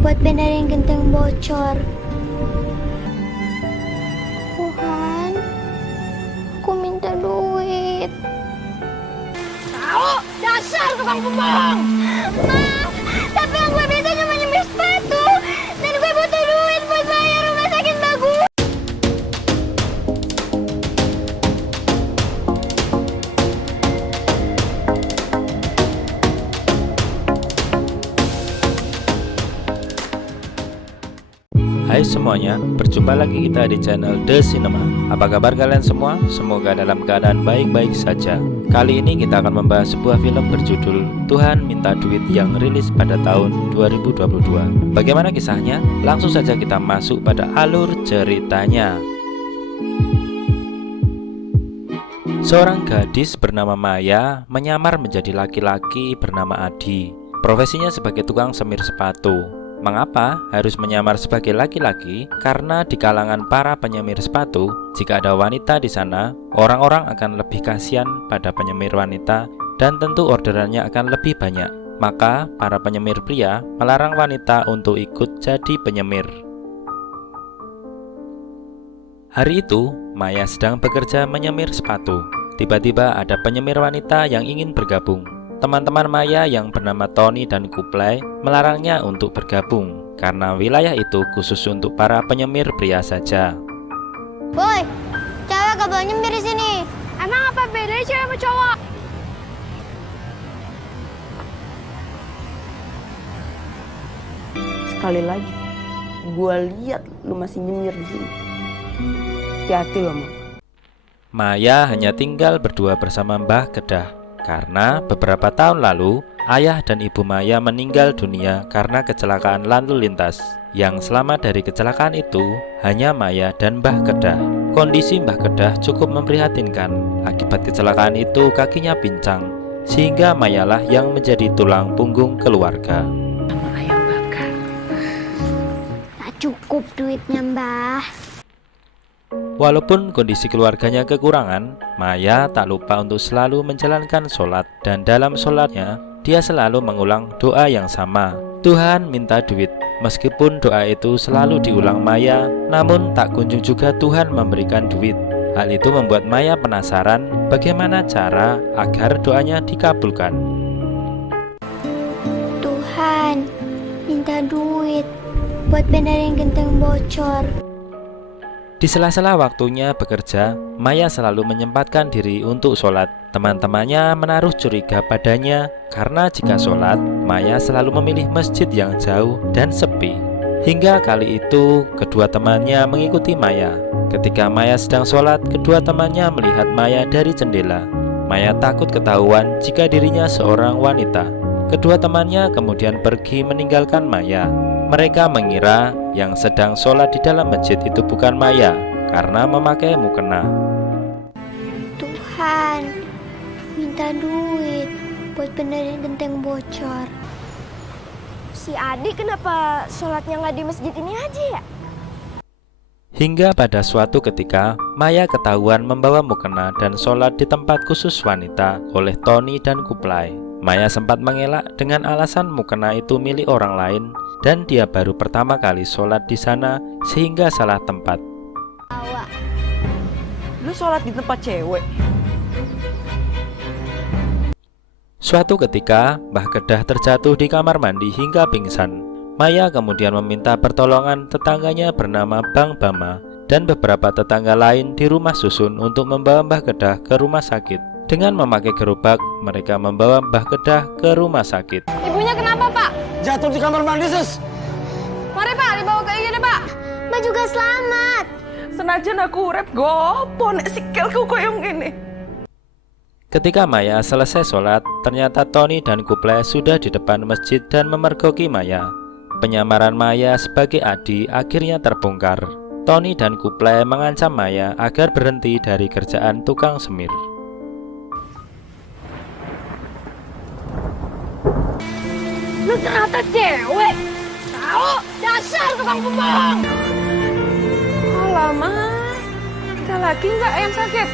buat benerin genteng bocor. Tuhan, aku minta duit. Tahu, dasar tukang pembohong. Maaf, tapi yang gue bisa cuma nyemir sepatu. Dan gue butuh duit buat bayar rumah sakit bagus. Hai semuanya, berjumpa lagi kita di channel The Cinema. Apa kabar kalian semua? Semoga dalam keadaan baik-baik saja. Kali ini kita akan membahas sebuah film berjudul Tuhan Minta Duit yang rilis pada tahun 2022. Bagaimana kisahnya? Langsung saja kita masuk pada alur ceritanya. Seorang gadis bernama Maya menyamar menjadi laki-laki bernama Adi. Profesinya sebagai tukang semir sepatu. Mengapa harus menyamar sebagai laki-laki? Karena di kalangan para penyemir sepatu, jika ada wanita di sana, orang-orang akan lebih kasihan pada penyemir wanita dan tentu orderannya akan lebih banyak. Maka para penyemir pria melarang wanita untuk ikut jadi penyemir. Hari itu, Maya sedang bekerja menyemir sepatu. Tiba-tiba ada penyemir wanita yang ingin bergabung. Teman-teman Maya yang bernama Tony dan Kuplay melarangnya untuk bergabung karena wilayah itu khusus untuk para penyemir pria saja. Boy, cewek gak boleh nyemir di sini. Emang apa bedanya cewek sama cowok? Sekali lagi, gua lihat lu masih nyemir di sini. Hati-hati lo, Mak. Maya hanya tinggal berdua bersama Mbah Kedah karena beberapa tahun lalu ayah dan ibu Maya meninggal dunia karena kecelakaan lalu lintas. Yang selamat dari kecelakaan itu hanya Maya dan Mbah Kedah. Kondisi Mbah Kedah cukup memprihatinkan. Akibat kecelakaan itu kakinya pincang, sehingga Mayalah yang menjadi tulang punggung keluarga. Ayam bakar. Tak cukup duitnya, Mbah. Walaupun kondisi keluarganya kekurangan, Maya tak lupa untuk selalu menjalankan sholat. Dan dalam sholatnya, dia selalu mengulang doa yang sama. Tuhan minta duit. Meskipun doa itu selalu diulang Maya, namun tak kunjung juga Tuhan memberikan duit. Hal itu membuat Maya penasaran bagaimana cara agar doanya dikabulkan. Tuhan, minta duit buat benerin genteng bocor. Di sela-sela waktunya bekerja, Maya selalu menyempatkan diri untuk sholat. Teman-temannya menaruh curiga padanya karena jika sholat, Maya selalu memilih masjid yang jauh dan sepi. Hingga kali itu, kedua temannya mengikuti Maya. Ketika Maya sedang sholat, kedua temannya melihat Maya dari jendela. Maya takut ketahuan jika dirinya seorang wanita. Kedua temannya kemudian pergi meninggalkan Maya. Mereka mengira yang sedang sholat di dalam masjid itu bukan Maya karena memakai mukena. Tuhan, minta duit buat benerin genteng bocor. Si Adi kenapa sholatnya nggak di masjid ini aja ya? Hingga pada suatu ketika, Maya ketahuan membawa mukena dan sholat di tempat khusus wanita oleh Tony dan Kuplay. Maya sempat mengelak dengan alasan mukena itu milik orang lain dan dia baru pertama kali sholat di sana sehingga salah tempat. Lu sholat di tempat cewek. Suatu ketika, Mbah Kedah terjatuh di kamar mandi hingga pingsan. Maya kemudian meminta pertolongan tetangganya bernama Bang Bama dan beberapa tetangga lain di rumah susun untuk membawa Mbah Kedah ke rumah sakit. Dengan memakai gerobak, mereka membawa Mbah Kedah ke rumah sakit. Ibunya kenapa, Pak? Jatuh di kamar mandi, sis. Mari, Pak, dibawa ke IGD, Pak. Mbak juga selamat. Senajan aku urep gopo nek sikilku koyong gini. Ketika Maya selesai sholat, ternyata Tony dan Kuplay sudah di depan masjid dan memergoki Maya. Penyamaran Maya sebagai Adi akhirnya terbongkar. Tony dan Kuplay mengancam Maya agar berhenti dari kerjaan tukang semir. Lu ternyata cewek. Tahu, dasar tukang pembohong. Alamak, ada lagi nggak yang sakit?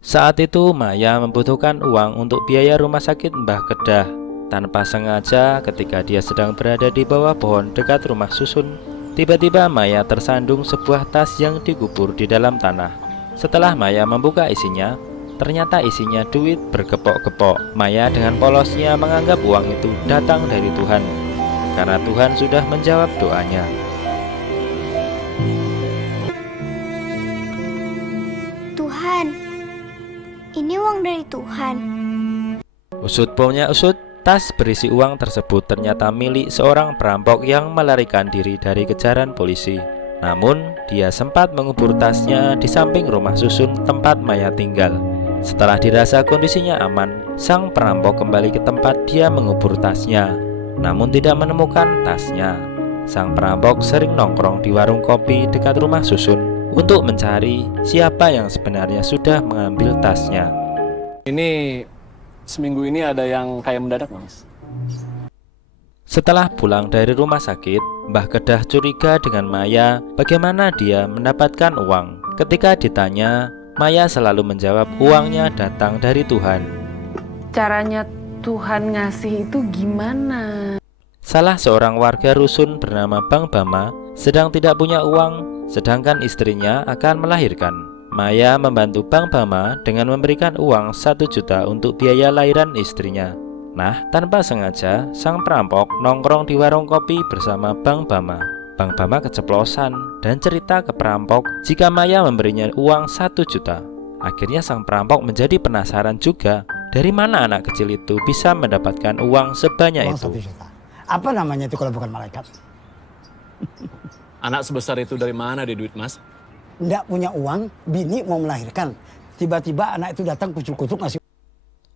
Saat itu Maya membutuhkan uang untuk biaya rumah sakit Mbah Kedah. tanpa sengaja ketika dia sedang berada di bawah pohon dekat rumah susun, tiba-tiba Maya tersandung sebuah tas yang dikubur di dalam tanah. Setelah Maya membuka isinya, ternyata isinya duit bergepok-gepok. Maya dengan polosnya menganggap uang itu datang dari Tuhan, karena Tuhan sudah menjawab doanya. Tuhan, ini uang dari Tuhan. Usut punya usut, tas berisi uang tersebut ternyata milik seorang perampok yang melarikan diri dari kejaran polisi. Namun, dia sempat mengubur tasnya di samping rumah susun tempat Maya tinggal. Setelah dirasa kondisinya aman, sang perampok kembali ke tempat dia mengubur tasnya, namun tidak menemukan tasnya. Sang perampok sering nongkrong di warung kopi dekat rumah susun untuk mencari siapa yang sebenarnya sudah mengambil tasnya. Ini seminggu ini ada yang kayak mendadak, Mas. Setelah pulang dari rumah sakit, Mbah Kedah curiga dengan Maya bagaimana dia mendapatkan uang. Ketika ditanya, Maya selalu menjawab uangnya datang dari Tuhan. Caranya Tuhan ngasih itu gimana? Salah seorang warga rusun bernama Bang Bama sedang tidak punya uang, sedangkan istrinya akan melahirkan. Maya membantu Bang Bama dengan memberikan uang 1 juta untuk biaya lahiran istrinya. Nah, tanpa sengaja, sang perampok nongkrong di warung kopi bersama Bang Bama. Bang Bama keceplosan dan cerita ke perampok jika Maya memberinya uang 1 juta. Akhirnya sang perampok menjadi penasaran juga, dari mana anak kecil itu bisa mendapatkan uang sebanyak Uang itu. 1 juta. Apa namanya itu kalau bukan malaikat? Anak sebesar itu dari mana dia duit, Mas? Nggak punya uang, bini mau melahirkan. Tiba-tiba anak itu datang kucuk-kucuk ngasih.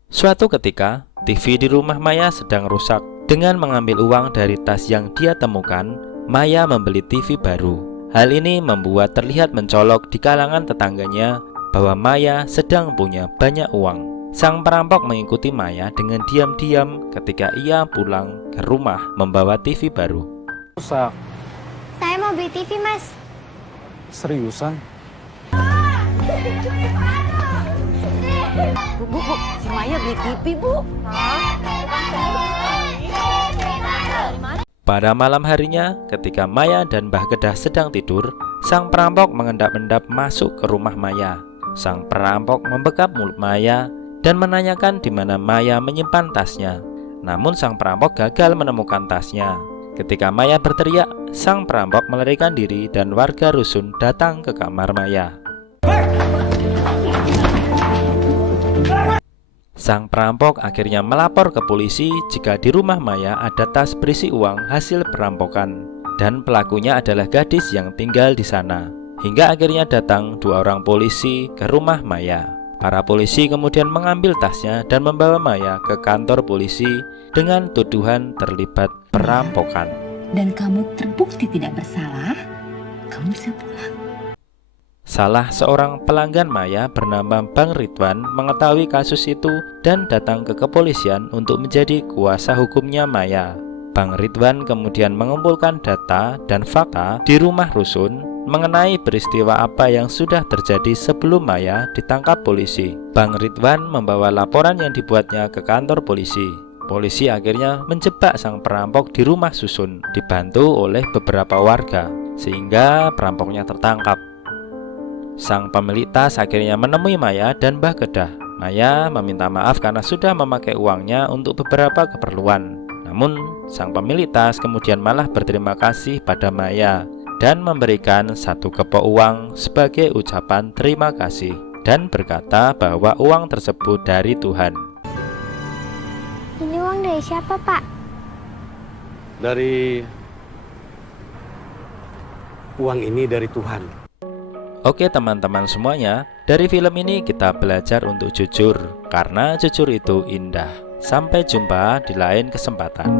Suatu ketika, TV di rumah Maya sedang rusak. Dengan mengambil uang dari tas yang dia temukan, Maya membeli TV baru. Hal ini membuat terlihat mencolok di kalangan tetangganya bahwa Maya sedang punya banyak uang. Sang perampok mengikuti Maya dengan diam-diam ketika ia pulang ke rumah membawa TV baru. Rusak. Saya mau beli TV, Mas. Seriusan? Bu, si Maya beli TV, Bu. Pada malam harinya, ketika Maya dan Mbah Kedah sedang tidur, sang perampok mengendap-endap masuk ke rumah Maya. Sang perampok membekap mulut Maya dan menanyakan di mana Maya menyimpan tasnya. Namun sang perampok gagal menemukan tasnya. Ketika Maya berteriak, sang perampok melarikan diri dan warga rusun datang ke kamar Maya. Sang perampok akhirnya melapor ke polisi jika di rumah Maya ada tas berisi uang hasil perampokan dan pelakunya adalah gadis yang tinggal di sana. Hingga akhirnya datang 2 orang polisi ke rumah Maya. Para polisi kemudian mengambil tasnya dan membawa Maya ke kantor polisi dengan tuduhan terlibat perampokan. Dan kamu terbukti tidak bersalah, kamu bisa pulang. Salah seorang pelanggan Maya bernama Bang Ridwan mengetahui kasus itu dan datang ke kepolisian untuk menjadi kuasa hukumnya Maya. Bang Ridwan kemudian mengumpulkan data dan fakta di rumah rusun mengenai peristiwa apa yang sudah terjadi sebelum Maya ditangkap polisi. Bang Ridwan membawa laporan yang dibuatnya ke kantor polisi. Polisi akhirnya menjebak sang perampok di rumah susun, dibantu oleh beberapa warga, sehingga perampoknya tertangkap. Sang pemilik tas akhirnya menemui Maya dan Mbah Kedah. Maya meminta maaf karena sudah memakai uangnya untuk beberapa keperluan. Namun, sang pemilik tas kemudian malah berterima kasih pada Maya dan memberikan 1 kepok uang sebagai ucapan terima kasih dan berkata bahwa uang tersebut dari Tuhan. Ini uang dari siapa, Pak? Uang ini dari Tuhan. Oke teman-teman semuanya, dari film ini kita belajar untuk jujur, karena jujur itu indah. Sampai jumpa di lain kesempatan.